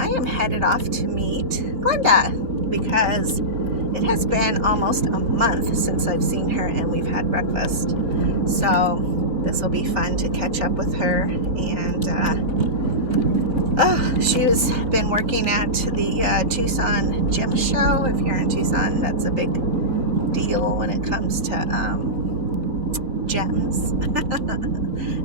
I am headed off to meet Glenda because it has been almost a month since I've seen her and we've had breakfast. So this will be fun to catch up with her. And she's been working at the Tucson gym show. If you're in Tucson, that's a big deal when it comes to gems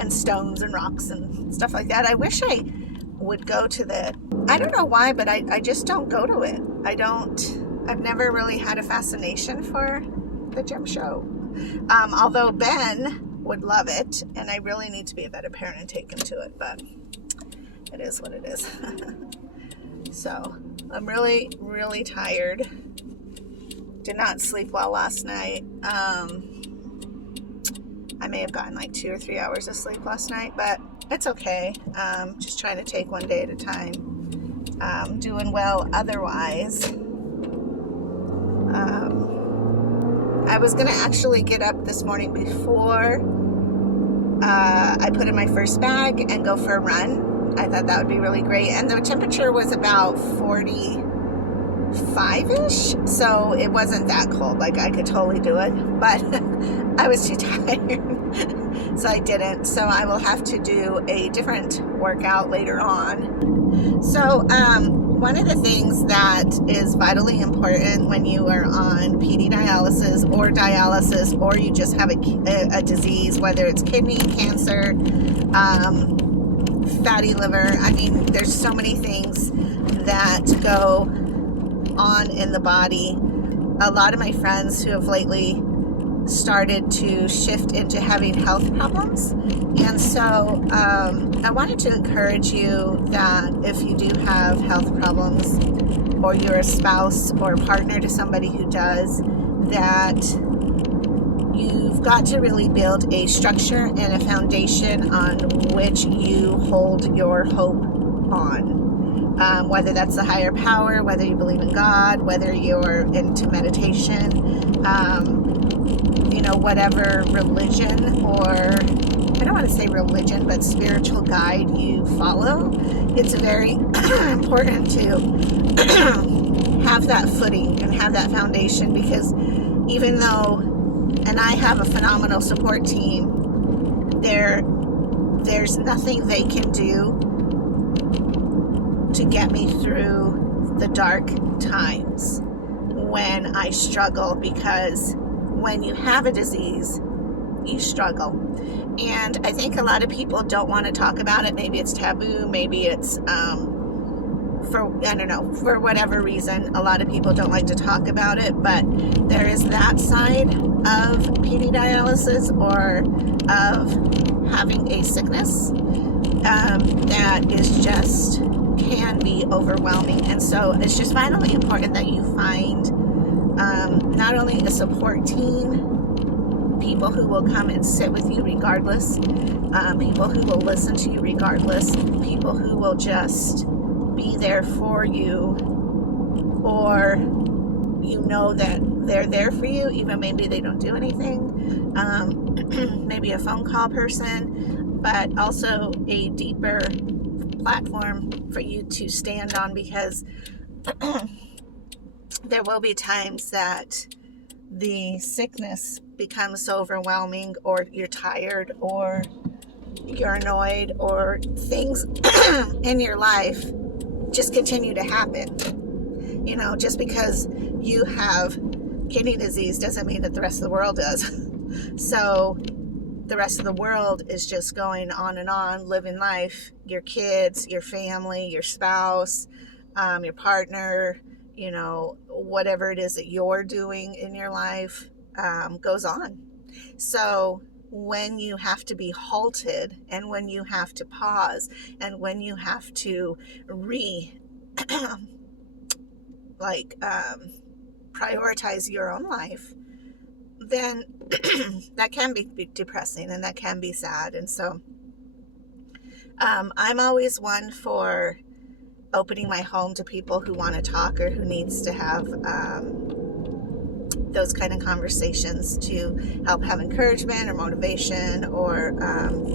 and stones and rocks and stuff like that. I wish I would go to I don't know why, but I just don't go to it. I've never really had a fascination for the gem show. Although Ben would love it, and I really need to be a better parent and take him to it, but it is what it is. So I'm really, really tired. Did not sleep well last night. I may have gotten like 2 or 3 hours of sleep last night, but it's okay. Just trying to take one day at a time. Doing well otherwise. I was going to actually get up this morning before I put in my first bag and go for a run. I thought that would be really great. And the temperature was about 45-ish, so it wasn't that cold. Like, I could totally do it, but I was too tired, so I didn't. So I will have to do a different workout later on. So one of the things that is vitally important when you are on PD dialysis or you just have a disease, whether it's kidney cancer, fatty liver, I mean, there's so many things that go on in the body. A lot of my friends who have lately started to shift into having health problems, and so I wanted to encourage you that if you do have health problems, or you're a spouse or a partner to somebody who does, that you've got to really build a structure and a foundation on which you hold your hope on. Whether that's the higher power, whether you believe in God, whether you're into meditation, whatever religion, or I don't want to say religion, but spiritual guide you follow, it's very important to have that footing and have that foundation, because even though, and I have a phenomenal support team, there's nothing they can do to get me through the dark times when I struggle, because when you have a disease, you struggle. And I think a lot of people don't want to talk about it. Maybe it's taboo, maybe it's for whatever reason, a lot of people don't like to talk about it, but there is that side of PD dialysis, or of having a sickness, that is just can be overwhelming. And so it's just vitally important that you find not only a support team, people who will come and sit with you regardless, people who will listen to you regardless, people who will just be there for you, or that they're there for you, even maybe they don't do anything, maybe a phone call person, but also a deeper platform for you to stand on, because there will be times that the sickness becomes so overwhelming, or you're tired, or you're annoyed, or things in your life just continue to happen. Just because you have kidney disease doesn't mean that the rest of the world does. So the rest of the world is just going on and on, living life. Your kids, your family, your spouse, your partner, whatever it is that you're doing in your life goes on. So when you have to be halted, and when you have to pause, and when you have to prioritize your own life, then that can be depressing, and that can be sad. And so I'm always one for opening my home to people who want to talk, or who needs to have those kind of conversations to help have encouragement or motivation, or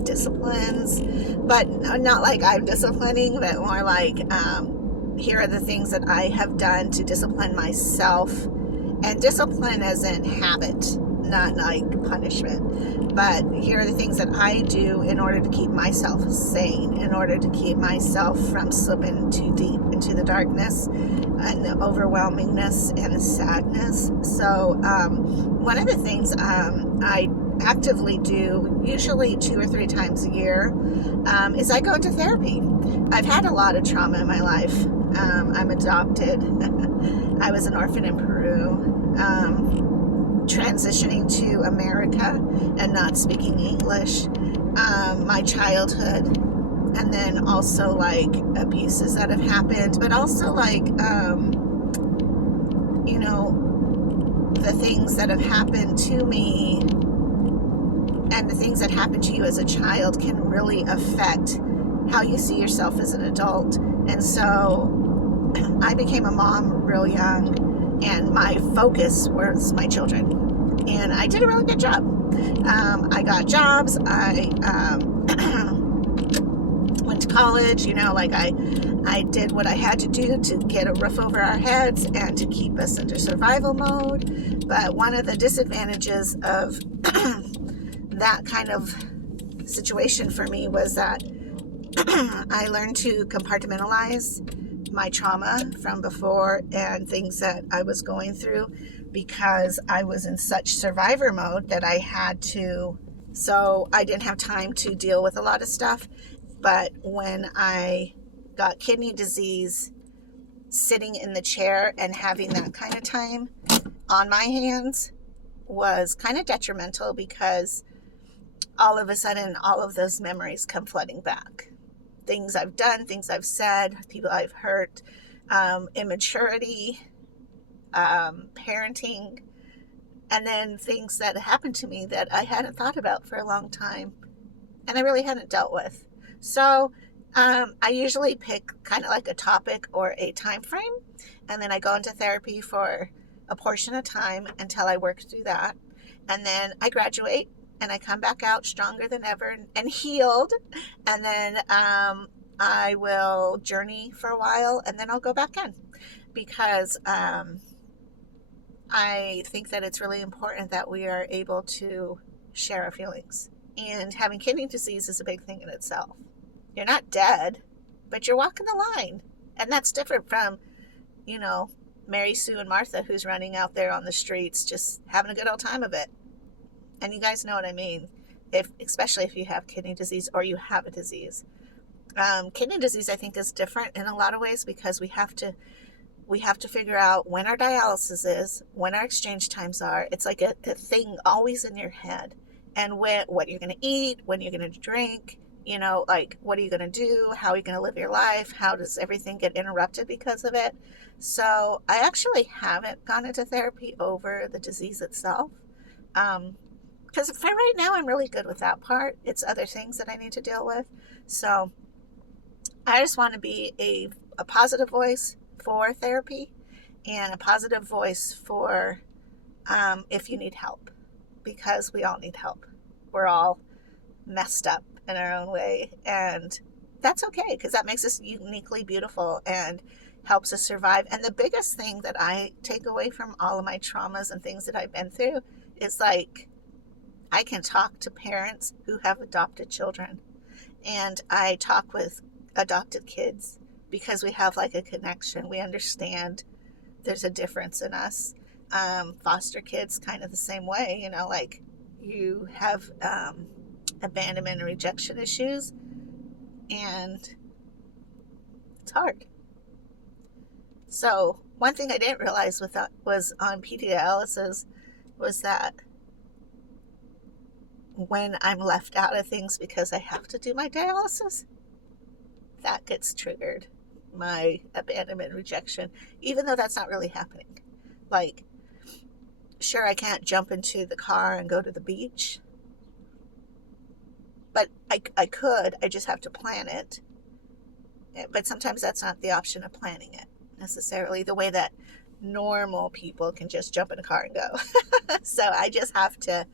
disciplines, but not like I'm disciplining, but more like here are the things that I have done to discipline myself. And discipline isn't habit, not like punishment. But here are the things that I do in order to keep myself sane, in order to keep myself from slipping too deep into the darkness and the overwhelmingness and the sadness. So one of the things I actively do, usually 2 or 3 times a year, is I go into therapy. I've had a lot of trauma in my life. I'm adopted. I was an orphan in Peru. Transitioning to America and not speaking English. My childhood, and then also like abuses that have happened, but also like, you know, the things that have happened to me and the things that happened to you as a child can really affect how you see yourself as an adult. And so I became a mom real young, and my focus was my children. And I did a really good job. I got jobs. I went to college. You know, like I did what I had to do to get a roof over our heads and to keep us into survival mode. But one of the disadvantages of that kind of situation for me was that I learned to compartmentalize my trauma from before and things that I was going through, because I was in such survivor mode that I had to, so I didn't have time to deal with a lot of stuff. But when I got kidney disease, sitting in the chair and having that kind of time on my hands was kind of detrimental, because all of a sudden all of those memories come flooding back. Things I've done, things I've said, people I've hurt, immaturity, parenting, and then things that happened to me that I hadn't thought about for a long time and I really hadn't dealt with. So I usually pick kind of like a topic or a time frame, and then I go into therapy for a portion of time until I work through that, and then I graduate and I come back out stronger than ever and healed, and then I will journey for a while, and then I'll go back in, because I think that it's really important that we are able to share our feelings. And having kidney disease is a big thing in itself. You're not dead, but you're walking the line. And that's different from, you know, Mary Sue and Martha, who's running out there on the streets just having a good old time of it. And you guys know what I mean, especially if you have kidney disease or you have a disease. Kidney disease, I think, is different in a lot of ways, because we have to figure out when our dialysis is, when our exchange times are. It's like a thing always in your head. And what you're going to eat, when you're going to drink, you know, like what are you going to do? How are you going to live your life? How does everything get interrupted because of it? So I actually haven't gone into therapy over the disease itself. Because for right now, I'm really good with that part. It's other things that I need to deal with. So I just want to be a positive voice for therapy, and a positive voice for if you need help, because we all need help. We're all messed up in our own way, and that's okay, because that makes us uniquely beautiful and helps us survive. And the biggest thing that I take away from all of my traumas and things that I've been through is, like, I can talk to parents who have adopted children, and I talk with adopted kids, because we have like a connection. We understand there's a difference in us. Foster kids, kind of the same way, you know, like you have abandonment and rejection issues, and it's hard. So one thing I didn't realize with that was on PD dialysis was that when I'm left out of things because I have to do my dialysis, that gets triggered, my abandonment and rejection, even though that's not really happening. Like, sure, I can't jump into the car and go to the beach, but I could. I just have to plan it. But sometimes that's not the option of planning it necessarily, the way that normal people can just jump in a car and go. So I just have to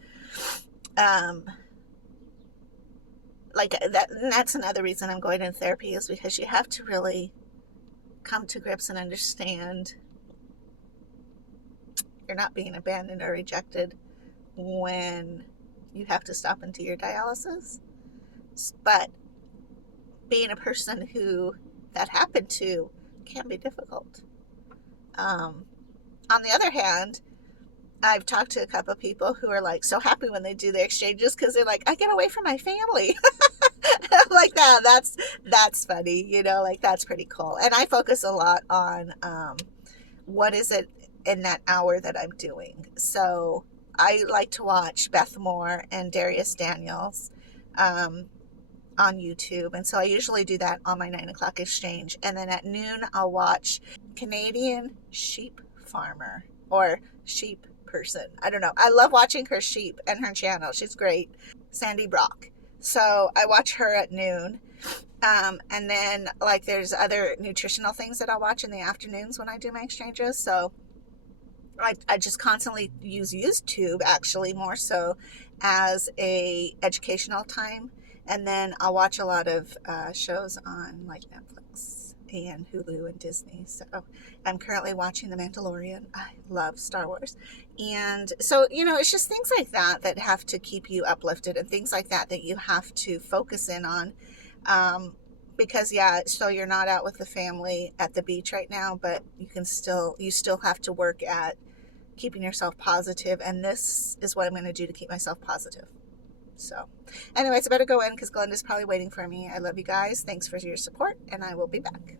like that. And that's another reason I'm going in therapy, is because you have to really come to grips and understand you're not being abandoned or rejected when you have to stop and do your dialysis. But being a person who that happened to can be difficult. On the other hand, I've talked to a couple of people who are like so happy when they do the exchanges because they're like, I get away from my family. I'm like that's funny, you know, like that's pretty cool. And I focus a lot on what is it in that hour that I'm doing. So I like to watch Beth Moore and Darius Daniels on YouTube. And so I usually do that on my 9 o'clock exchange. And then at noon, I'll watch Canadian sheep farmer or sheep person. I don't know. I love watching her sheep and her channel. She's great. Sandy Brock. So I watch her at noon. And then like there's other nutritional things that I'll watch in the afternoons when I do my exchanges. So I just constantly use YouTube actually more so as a educational time. And then I'll watch a lot of shows on like Netflix and Hulu and Disney. So I'm currently watching The Mandalorian. I love Star Wars. And so, you know, it's just things like that that have to keep you uplifted and things like that that you have to focus in on. Because yeah, so you're not out with the family at the beach right now, but you still have to work at keeping yourself positive. And this is what I'm going to do to keep myself positive. So anyways, I better go in because Glenda's probably waiting for me. I love you guys. Thanks for your support, and I will be back.